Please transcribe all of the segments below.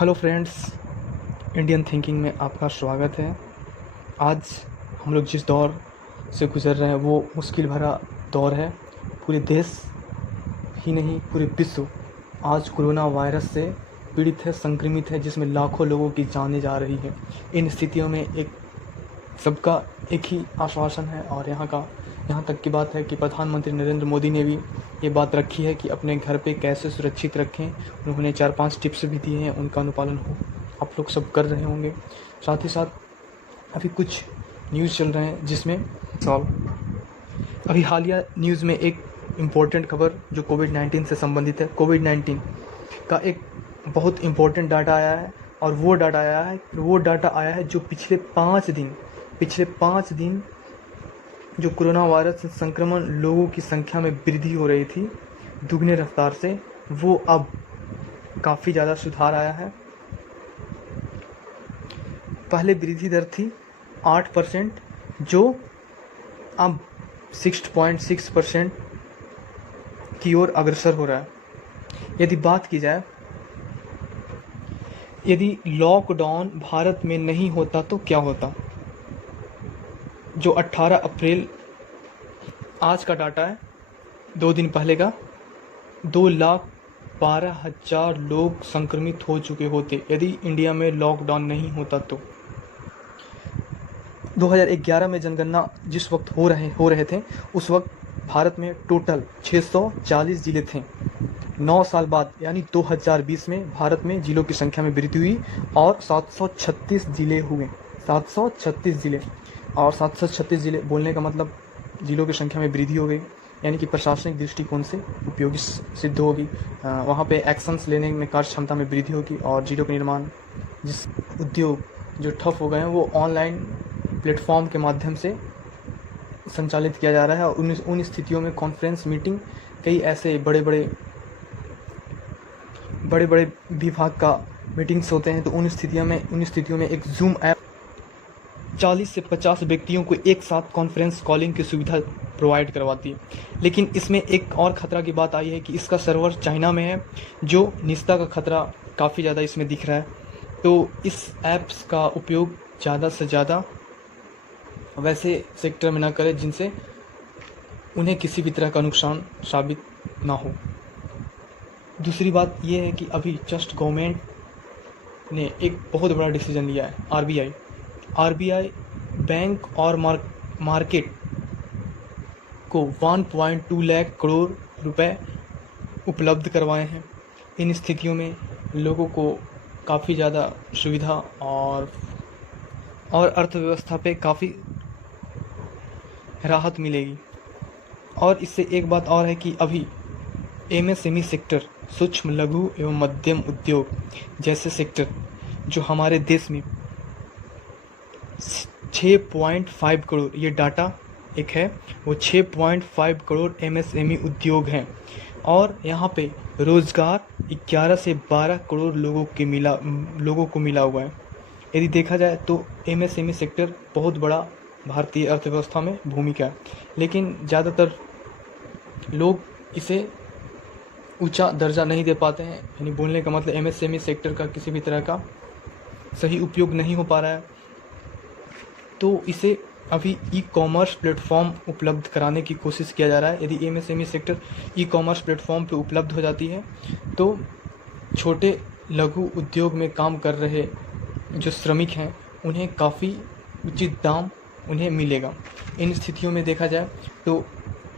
Hello friends, Indian thinking में आपका स्वागत है। आज हम लोग जिस दौर से गुज़र रहे हैं वो मुश्किल भरा दौर है। पूरे देश ही नहीं, पूरे विश्व आज कोरोना वायरस से पीड़ित है, संक्रमित है, जिसमें लाखों लोगों की जानें जा रही है। इन स्थितियों में सबका एक ही आश्वासन है और यहाँ तक की बात है कि प्रधानमंत्री नरेंद्र मोदी ने भी ये बात रखी है कि अपने घर पे कैसे सुरक्षित रखें। उन्होंने 4-5 टिप्स भी दिए हैं, उनका अनुपालन हो आप लोग सब कर रहे होंगे। साथ ही साथ अभी कुछ न्यूज़ चल रहे हैं जिसमें अभी हालिया न्यूज़ में एक इम्पोर्टेंट खबर जो कोविड-19 से संबंधित है। कोविड-19 का एक बहुत इम्पोर्टेंट डाटा आया है और वो डाटा आया है जो पिछले 5 दिन जो कोरोना वायरस से संक्रमण लोगों की संख्या में वृद्धि हो रही थी दुगने रफ्तार से, वो अब काफ़ी ज़्यादा सुधार आया है। पहले वृद्धि दर थी 8% जो अब 6.6% की ओर अग्रसर हो रहा है। यदि बात की जाए, यदि लॉकडाउन भारत में नहीं होता तो क्या होता। जो 18 अप्रैल आज का डाटा है, 2 दिन पहले का, 2,12,000 लोग संक्रमित हो चुके होते यदि इंडिया में लॉकडाउन नहीं होता तो। 2011 में जनगणना जिस वक्त हो रहे थे उस वक्त भारत में टोटल 640 ज़िले थे। 9 साल बाद यानी 2020 में भारत में ज़िलों की संख्या में वृद्धि हुई और 736 ज़िले हुए। 736 ज़िले और 736 ज़िले बोलने का मतलब ज़िलों की संख्या में वृद्धि हो गई, यानी कि प्रशासनिक दृष्टिकोण से उपयोगी सिद्ध होगी। वहाँ पे एक्शंस लेने में कार्य क्षमता में वृद्धि होगी और ज़िलों का निर्माण, जिस उद्योग जो ठप हो गए हैं वो ऑनलाइन प्लेटफॉर्म के माध्यम से संचालित किया जा रहा है। और उन स्थितियों में कॉन्फ्रेंस मीटिंग, कई ऐसे बड़े बड़े विभाग का मीटिंग्स होते हैं, तो उन स्थितियों में एक जूम ऐप 40 से 50 व्यक्तियों को एक साथ कॉन्फ्रेंस कॉलिंग की सुविधा प्रोवाइड करवाती है। लेकिन इसमें एक और ख़तरा की बात आई है कि इसका सर्वर चाइना में है, जो निजता का खतरा काफ़ी ज़्यादा इसमें दिख रहा है। तो इस ऐप्स का उपयोग ज़्यादा से ज़्यादा वैसे सेक्टर में ना करें जिनसे उन्हें किसी भी तरह का नुकसान साबित ना हो। दूसरी बात यह है कि अभी जस्ट गवर्नमेंट ने एक बहुत बड़ा डिसीजन लिया है। आरबीआई बैंक और मार्केट को 1.2 लाख करोड़ रुपए उपलब्ध करवाए हैं। इन स्थितियों में लोगों को काफ़ी ज़्यादा सुविधा और अर्थव्यवस्था पे काफ़ी राहत मिलेगी। और इससे एक बात और है कि अभी एमएसएमई सेक्टर, सूक्ष्म लघु एवं मध्यम उद्योग जैसे सेक्टर जो हमारे देश में 6.5 करोड़, ये डाटा एक है, वो 6.5 करोड़ एमएसएमई उद्योग हैं और यहाँ पे रोज़गार 11 से 12 करोड़ लोगों को मिला हुआ है। यदि देखा जाए तो एमएसएमई सेक्टर बहुत बड़ा भारतीय अर्थव्यवस्था में भूमिका है, लेकिन ज़्यादातर लोग इसे ऊंचा दर्जा नहीं दे पाते हैं। यानी बोलने का मतलब एमएसएमई सेक्टर का किसी भी तरह का सही उपयोग नहीं हो पा रहा है। तो इसे अभी ई कॉमर्स प्लेटफॉर्म उपलब्ध कराने की कोशिश किया जा रहा है। यदि MSME sector e commerce platform पे उपलब्ध हो जाती है तो छोटे लघु उद्योग में काम कर रहे जो श्रमिक हैं उन्हें काफ़ी उचित दाम उन्हें मिलेगा। इन स्थितियों में देखा जाए तो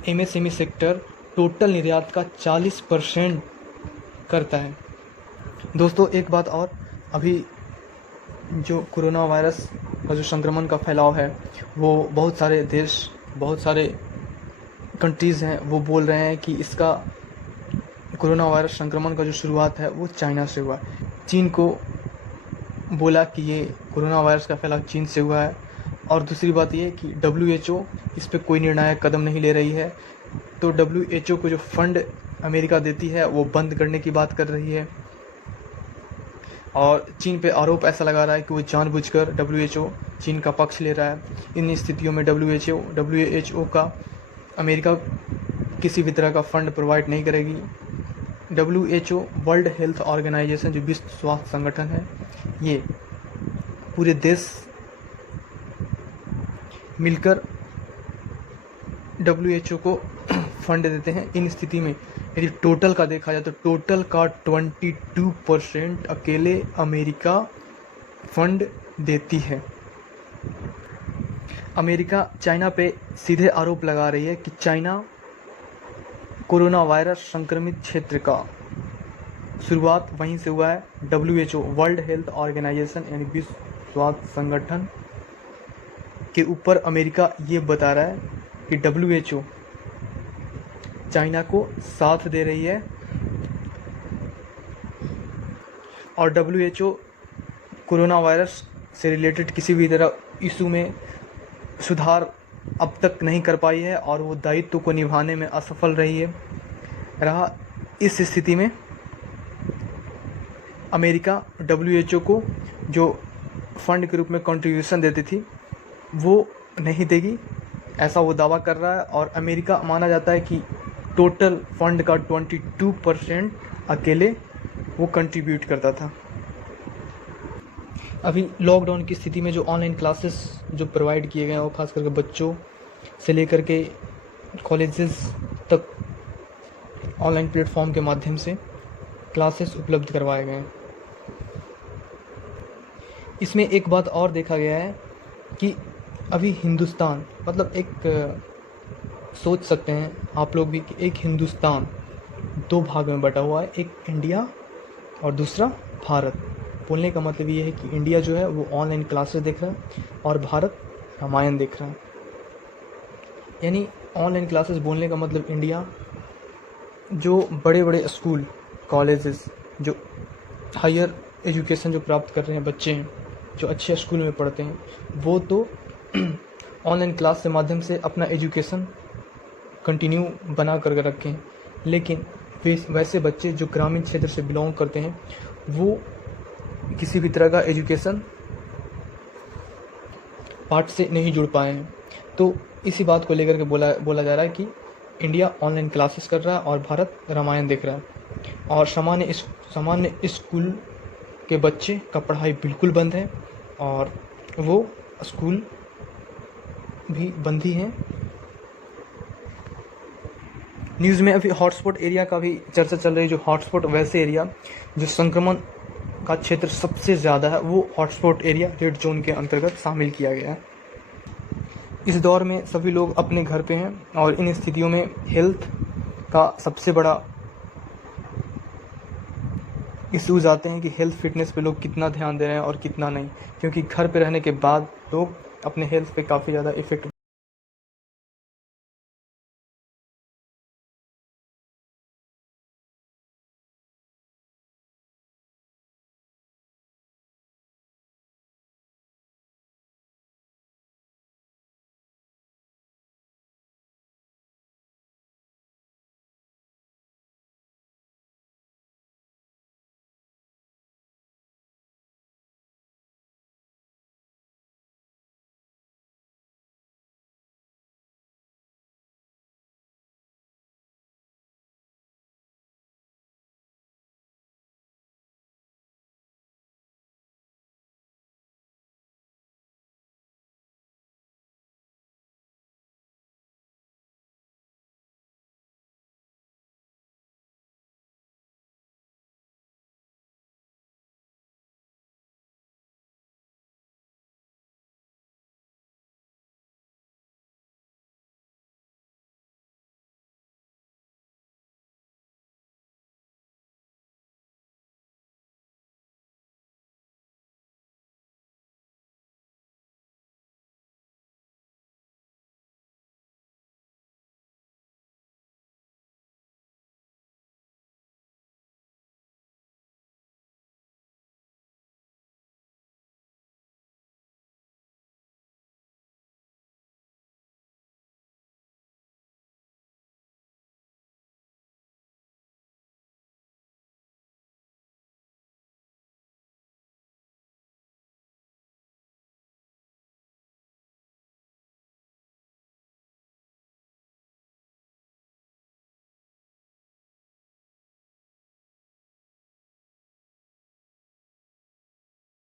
एमएसएमई सेक्टर टोटल निर्यात का 40% करता है। दोस्तों, एक बात और, अभी जो कोरोना वायरस का जो संक्रमण का फैलाव है वो बहुत सारे देश, बहुत सारे कंट्रीज़ हैं, वो बोल रहे हैं कि इसका कोरोना वायरस संक्रमण का जो शुरुआत है वो चाइना से हुआ है। चीन को बोला कि ये कोरोना वायरस का फैलाव चीन से हुआ है। और दूसरी बात ये कि WHO इस पे कोई निर्णायक कदम नहीं ले रही है। तो WHO को जो फंड अमेरिका देती है वो बंद करने की बात कर रही है और चीन पे आरोप ऐसा लगा रहा है कि वो जानबूझकर WHO चीन का पक्ष ले रहा है। इन स्थितियों में WHO का अमेरिका किसी भी तरह का फंड प्रोवाइड नहीं करेगी। WHO वर्ल्ड हेल्थ ऑर्गेनाइजेशन जो विश्व स्वास्थ्य संगठन है, ये पूरे देश मिलकर WHO को फंड देते हैं। इन स्थिति में यदि टोटल का देखा जाए तो टोटल का 22% अकेले अमेरिका फंड देती है। अमेरिका चाइना पे सीधे आरोप लगा रही है कि चाइना कोरोना वायरस संक्रमित क्षेत्र का शुरुआत वहीं से हुआ है। WHO वर्ल्ड हेल्थ ऑर्गेनाइजेशन यानी विश्व स्वास्थ्य संगठन के ऊपर अमेरिका ये बता रहा है कि WHO चाइना को साथ दे रही है और WHO कोरोना वायरस से रिलेटेड किसी भी तरह इशू में सुधार अब तक नहीं कर पाई है और वो दायित्व को निभाने में असफल रहा। इस स्थिति में अमेरिका WHO को जो फंड के रूप में कंट्रीब्यूशन देती थी वो नहीं देगी, ऐसा वो दावा कर रहा है। और अमेरिका माना जाता है कि टोटल फंड का 22% अकेले वो कंट्रीब्यूट करता था। अभी लॉकडाउन की स्थिति में जो ऑनलाइन क्लासेस जो प्रोवाइड किए गए हैं वो खास करके बच्चों से लेकर के कॉलेजेस तक ऑनलाइन प्लेटफॉर्म के माध्यम से क्लासेस उपलब्ध करवाए गए हैं। इसमें एक बात और देखा गया है कि अभी हिंदुस्तान मतलब एक सोच सकते हैं आप लोग भी कि एक हिंदुस्तान दो भाग में बटा हुआ है, एक इंडिया और दूसरा भारत। बोलने का मतलब ये है कि इंडिया जो है वो ऑनलाइन क्लासेस देख रहा है और भारत रामायण देख रहा है। यानी ऑनलाइन क्लासेस बोलने का मतलब इंडिया जो बड़े बड़े स्कूल कॉलेजेस जो हायर एजुकेशन जो प्राप्त कर रहे हैं बच्चे हैं जो अच्छे स्कूल में पढ़ते हैं वो तो ऑनलाइन क्लास के माध्यम से अपना एजुकेशन कंटिन्यू बना कर रखें हैं। लेकिन वैसे बच्चे जो ग्रामीण क्षेत्र से बिलोंग करते हैं वो किसी भी तरह का एजुकेशन पार्ट से नहीं जुड़ पाए हैं। तो इसी बात को लेकर के बोला जा रहा है कि इंडिया ऑनलाइन क्लासेस कर रहा है और भारत रामायण देख रहा है और सामान्य स्कूल के बच्चे का पढ़ाई बिल्कुल बंद है और वो स्कूल भी बंद ही हैं। न्यूज़ में अभी हॉटस्पॉट एरिया का भी चर्चा चल रही है। जो हॉटस्पॉट वैसे एरिया जो संक्रमण का क्षेत्र सबसे ज़्यादा है वो हॉटस्पॉट एरिया रेड जोन के अंतर्गत शामिल किया गया है। इस दौर में सभी लोग अपने घर पे हैं और इन स्थितियों में हेल्थ का सबसे बड़ा इश्यूज आते हैं कि हेल्थ फिटनेस पे लोग कितना ध्यान दे रहे हैं और कितना नहीं, क्योंकि घर पे रहने के बाद लोग अपने हेल्थ पे काफ़ी ज़्यादा इफ़ेक्ट